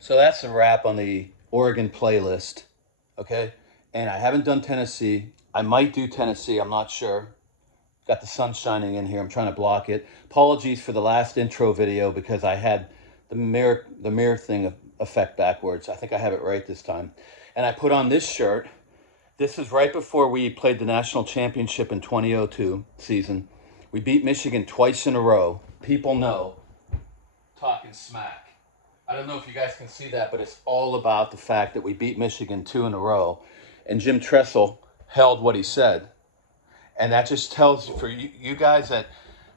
So that's a wrap on the Oregon playlist. Okay. And I haven't done Tennessee. I might do Tennessee. I'm not sure. Got the sun shining in here. I'm trying to block it. Apologies for the last intro video because I had the mirror thing effect backwards. I think I have it right this time. And I put on this shirt. This is right before we played the national championship in 2002 season. We beat Michigan twice in a row. People know. Talking smack. I don't know if you guys can see that, but it's all about the fact that we beat Michigan 2 in a row. And Jim Tressel held what he said. And that just tells you, for you guys that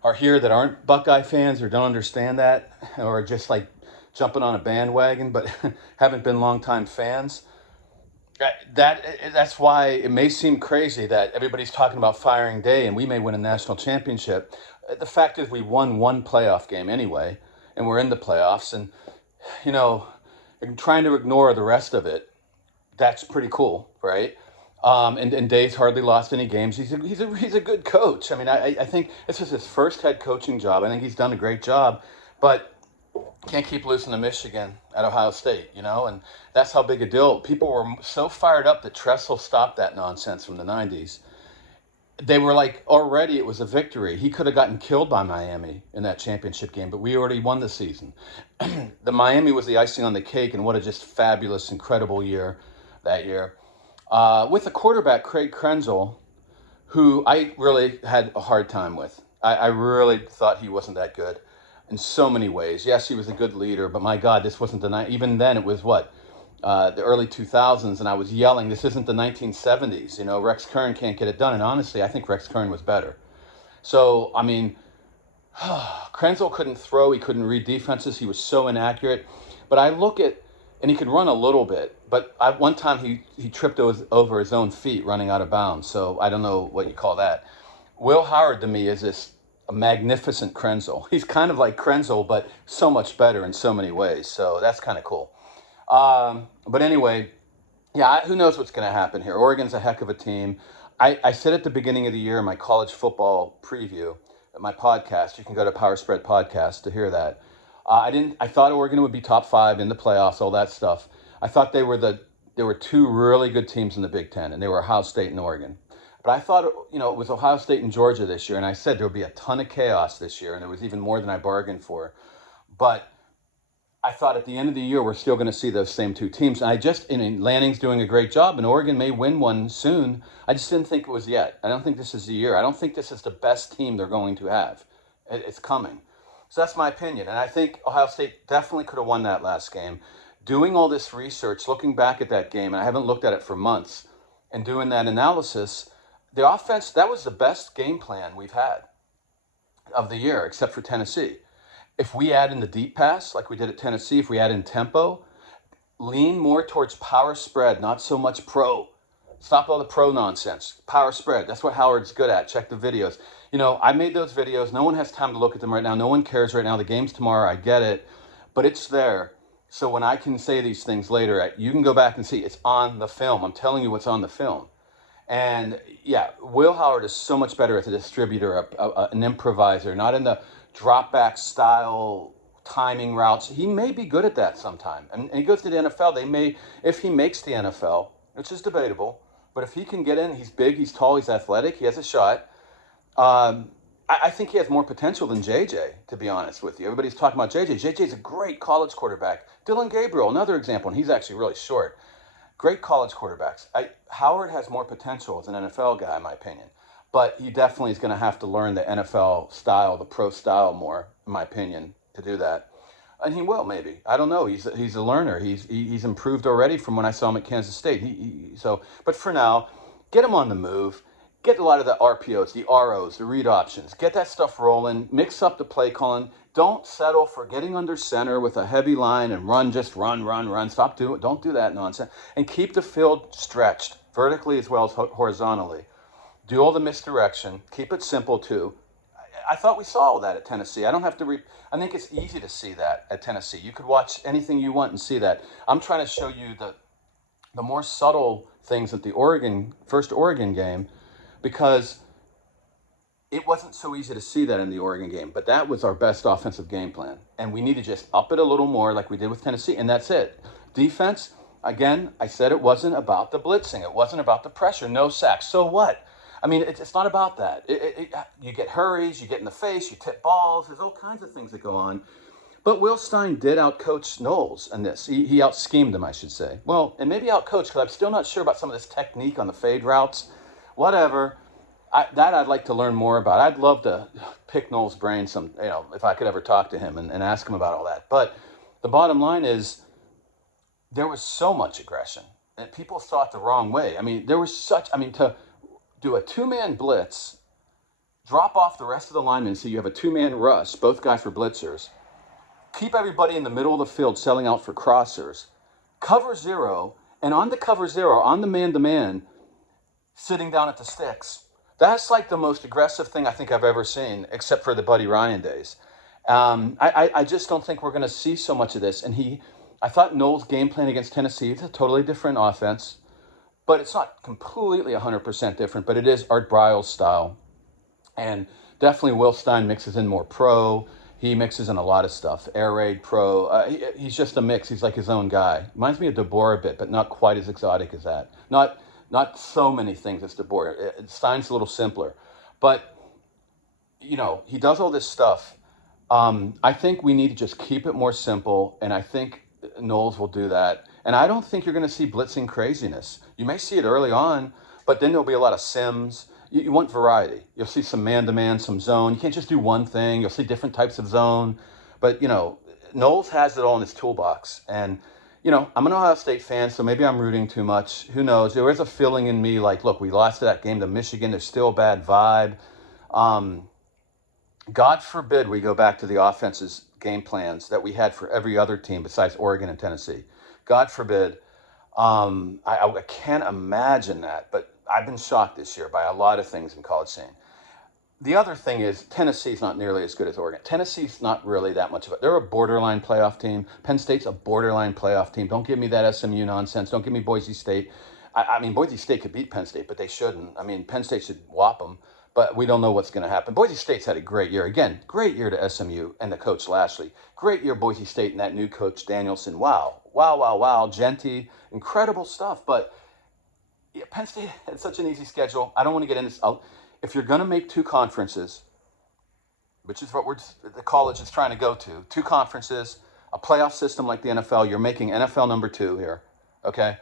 are here that aren't Buckeye fans or don't understand that, or just like jumping on a bandwagon but haven't been longtime fans, that's why it may seem crazy that everybody's talking about firing Day and we may win a national championship. The fact is we won one playoff game anyway, and we're in the playoffs. And, you know, trying to ignore the rest of it, that's pretty cool, right? And Dave's hardly lost any games. He's a good coach. I mean, I think this is his first head coaching job. I think he's done a great job, but can't keep losing to Michigan at Ohio State, and that's how big a deal. People were so fired up that Tressel stopped that nonsense from the 90s. They were like, already it was a victory. He could have gotten killed by Miami in that championship game, but we already won the season. The Miami was the icing on the cake, and what a just fabulous, incredible year that year. With a quarterback, Craig Krenzel, who I really had a hard time with. I really thought he wasn't that good in so many ways. Yes, he was a good leader, but my God, this wasn't the night. Even then, it was what? The early 2000s, and I was yelling, this isn't the 1970s. Rex Kern can't get it done. And honestly, I think Rex Kern was better. So, I mean, Krenzel couldn't throw. He couldn't read defenses. He was so inaccurate. But I look at, and he could run a little bit. But one time he tripped over his own feet running out of bounds. So I don't know what you call that. Will Howard to me is this a magnificent Krenzel. He's kind of like Krenzel, but so much better in so many ways. So that's kind of cool. But anyway, yeah, who knows what's going to happen here? Oregon's a heck of a team. I said at the beginning of the year in my college football preview, my podcast, you can go to Power Spread Podcast to hear that. I thought Oregon would be top 5 in the playoffs, all that stuff. I thought there were 2 really good teams in the Big Ten, and they were Ohio State and Oregon. But I thought, it was Ohio State and Georgia this year, and I said there would be a ton of chaos this year, and there was even more than I bargained for. But I thought at the end of the year, we're still going to see those same 2 teams. And Lanning's doing a great job, and Oregon may win one soon. I just didn't think it was yet. I don't think this is the year. I don't think this is the best team they're going to have. It's coming. So that's my opinion. And I think Ohio State definitely could have won that last game. Doing all this research, looking back at that game, and I haven't looked at it for months, and doing that analysis, the offense, that was the best game plan we've had of the year, except for Tennessee. If we add in the deep pass, like we did at Tennessee, if we add in tempo, lean more towards power spread, not so much pro. Stop all the pro nonsense. Power spread, that's what Howard's good at. Check the videos. I made those videos. No one has time to look at them right now. No one cares right now. The game's tomorrow. I get it. But it's there. So when I can say these things later, you can go back and see it's on the film. I'm telling you what's on the film. And yeah, Will Howard is so much better as a distributor, an improviser, not in the drop back style timing routes. He may be good at that sometime. And he goes to the NFL. If he makes the NFL, which is debatable, but if he can get in, he's big, he's tall, he's athletic, he has a shot. I think he has more potential than JJ, to be honest with you. Everybody's talking about JJ. JJ's a great college quarterback. Dylan Gabriel, another example, and he's actually really short. Great college quarterbacks. Howard has more potential as an NFL guy, in my opinion. But he definitely is going to have to learn the NFL style, the pro style more, in my opinion, to do that. And he will, maybe. I don't know. He's a learner. He's improved already from when I saw him at Kansas State. But for now, get him on the move. Get a lot of the RPOs, the ROs, the read options. Get that stuff rolling. Mix up the play calling. Don't settle for getting under center with a heavy line and run. Stop doing it. Don't do that nonsense. And keep the field stretched vertically as well as horizontally. Do all the misdirection. Keep it simple too. I thought we saw all that at Tennessee. I don't have to I think it's easy to see that at Tennessee. You could watch anything you want and see that. I'm trying to show you the more subtle things at the first Oregon game, because it wasn't so easy to see that in the Oregon game, but that was our best offensive game plan. And we need to just up it a little more like we did with Tennessee, and that's it. Defense, again, I said it wasn't about the blitzing. It wasn't about the pressure. No sacks. So what? I mean, it's not about that. You get hurries, you get in the face, you tip balls. There's all kinds of things that go on. But Will Stein did outcoach Knowles in this. He out-schemed him, I should say. Well, and maybe outcoached, because I'm still not sure about some of this technique on the fade routes. Whatever. I'd like to learn more about. I'd love to pick Knowles' brain if I could ever talk to him and ask him about all that. But the bottom line is there was so much aggression, and people thought the wrong way. I mean, to do a two-man blitz, drop off the rest of the linemen so you have a two-man rush, both guys were blitzers, keep everybody in the middle of the field selling out for crossers, cover zero, and on the cover zero, on the man-to-man, sitting down at the sticks. That's like the most aggressive thing I think I've ever seen, except for the Buddy Ryan days. I just don't think we're going to see so much of this. And I thought Knowles' game plan against Tennessee is a totally different offense, but it's not completely 100% different, but it is Art Briles style. And definitely Will Stein mixes in more pro. He mixes in a lot of stuff. Air raid, pro. He's just a mix. He's like his own guy. Reminds me of DeBoer a bit, but not quite as exotic as that. Not so many things as DeBoer. Stein's a little simpler. But, he does all this stuff. I think we need to just keep it more simple, and I think Knowles will do that. And I don't think you're going to see blitzing craziness. You may see it early on, but then there'll be a lot of sims. You want variety. You'll see some man-to-man, some zone. You can't just do one thing. You'll see different types of zone. But, Knowles has it all in his toolbox. And, I'm an Ohio State fan, so maybe I'm rooting too much. Who knows? There is a feeling in me like, look, we lost that game to Michigan. There's still a bad vibe. God forbid we go back to the offense's game plans that we had for every other team besides Oregon and Tennessee. God forbid. I can't imagine that, but I've been shocked this year by a lot of things in college scene. The other thing is Tennessee's not nearly as good as Oregon. Tennessee's not really that much of it. They're a borderline playoff team. Penn State's a borderline playoff team. Don't give me that SMU nonsense. Don't give me Boise State. I mean, Boise State could beat Penn State, but they shouldn't. I mean, Penn State should whop them, but we don't know what's going to happen. Boise State's had a great year. Again, great year to SMU and the coach Lashley. Great year Boise State and that new coach Danielson. Wow. Genty, incredible stuff. But Penn State had such an easy schedule. I don't want to get into this. If you're going to make two conferences, which is what the college is trying to go to, two conferences, a playoff system like the NFL, you're making NFL number 2 here, okay?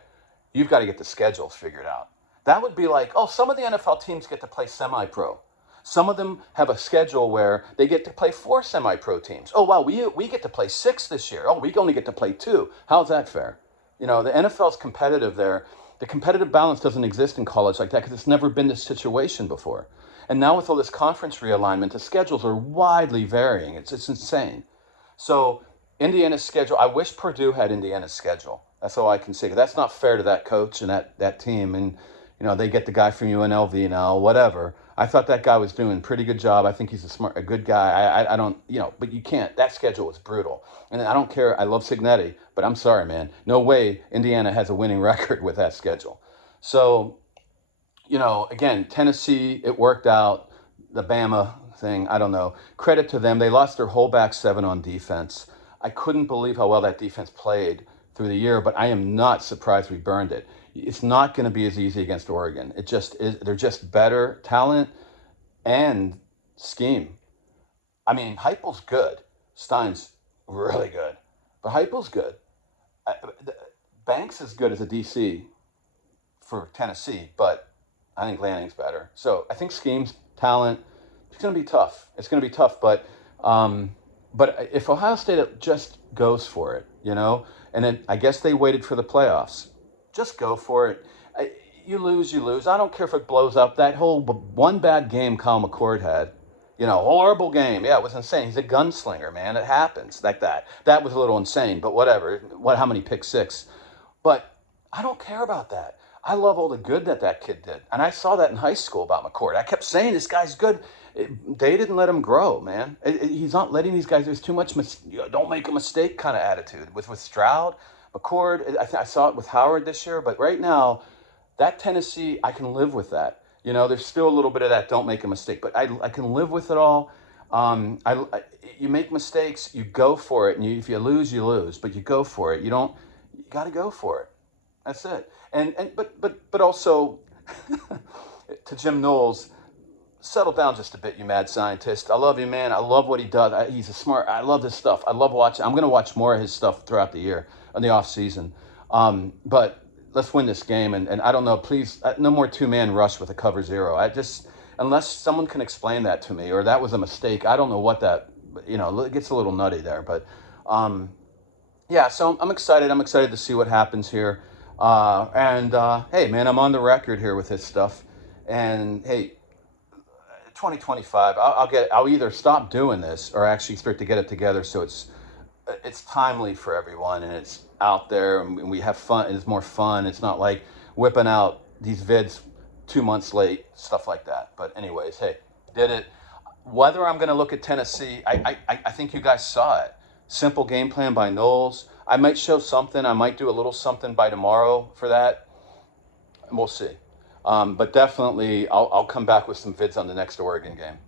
You've got to get the schedules figured out. That would be like, some of the NFL teams get to play semi-pro. Some of them have a schedule where they get to play 4 semi-pro teams. Oh, wow, we get to play 6 this year. Oh, we only get to play 2. How's that fair? The NFL's competitive there. The competitive balance doesn't exist in college like that because it's never been this situation before. And now with all this conference realignment, the schedules are widely varying. It's insane. So Indiana's schedule, I wish Purdue had Indiana's schedule. That's all I can say. That's not fair to that coach and that team. And, they get the guy from UNLV now, whatever. I thought that guy was doing a pretty good job. I think he's a good guy. I don't, but you can't. That schedule was brutal. And I don't care. I love Signetti, but I'm sorry, man. No way Indiana has a winning record with that schedule. So, again, Tennessee, it worked out. The Bama thing, I don't know. Credit to them. They lost their whole back 7 on defense. I couldn't believe how well that defense played through the year, but I am not surprised we burned it. It's not going to be as easy against Oregon. It just is. They're just better talent and scheme. I mean, Heupel's good. Stein's really good. But Heupel's good. Banks is good as a DC for Tennessee, but I think Lanning's better. So I think schemes, talent, it's going to be tough. It's going to be tough, but if Ohio State just goes for it, and then I guess they waited for the playoffs. Just go for it. You lose. I don't care if it blows up. That whole one bad game Kyle McCord had, horrible game. Yeah, it was insane. He's a gunslinger, man. It happens like that. That was a little insane, but whatever. How many pick 6? But I don't care about that. I love all the good that kid did. And I saw that in high school about McCord. I kept saying, this guy's good. They didn't let him grow, man. He's not letting these guys, there's too much, don't make a mistake kind of attitude. With Stroud, McCord, I saw it with Howard this year. But right now, that Tennessee, I can live with that. You know, there's still a little bit of that don't make a mistake, but I can live with it all. You make mistakes, you go for it, and if you lose, you lose, but you go for it. You got to go for it. That's it. But also to Jim Knowles, settle down just a bit, you mad scientist. I love you, man. I love what he does. He's a smart. I love his stuff. I love watching. I'm going to watch more of his stuff throughout the year in the off season. But let's win this game. And I don't know. Please, no more 2-man rush with a cover zero. Unless someone can explain that to me, or that was a mistake. I don't know what that. You know, it gets a little nutty there. But yeah. So I'm excited. I'm excited to see what happens here. Hey, man, I'm on the record here with this stuff. And hey, 2025, I'll either stop doing this or actually start to get it together so it's timely for everyone and it's out there and we have fun and it's more fun. It's not like whipping out these vids 2 months late, stuff like that. But anyways, hey, did it. Whether I'm going to look at Tennessee, I think you guys saw it. Simple game plan by Knowles. I might show something. I might do a little something by tomorrow for that. We'll see. But definitely, I'll come back with some vids on the next Oregon game.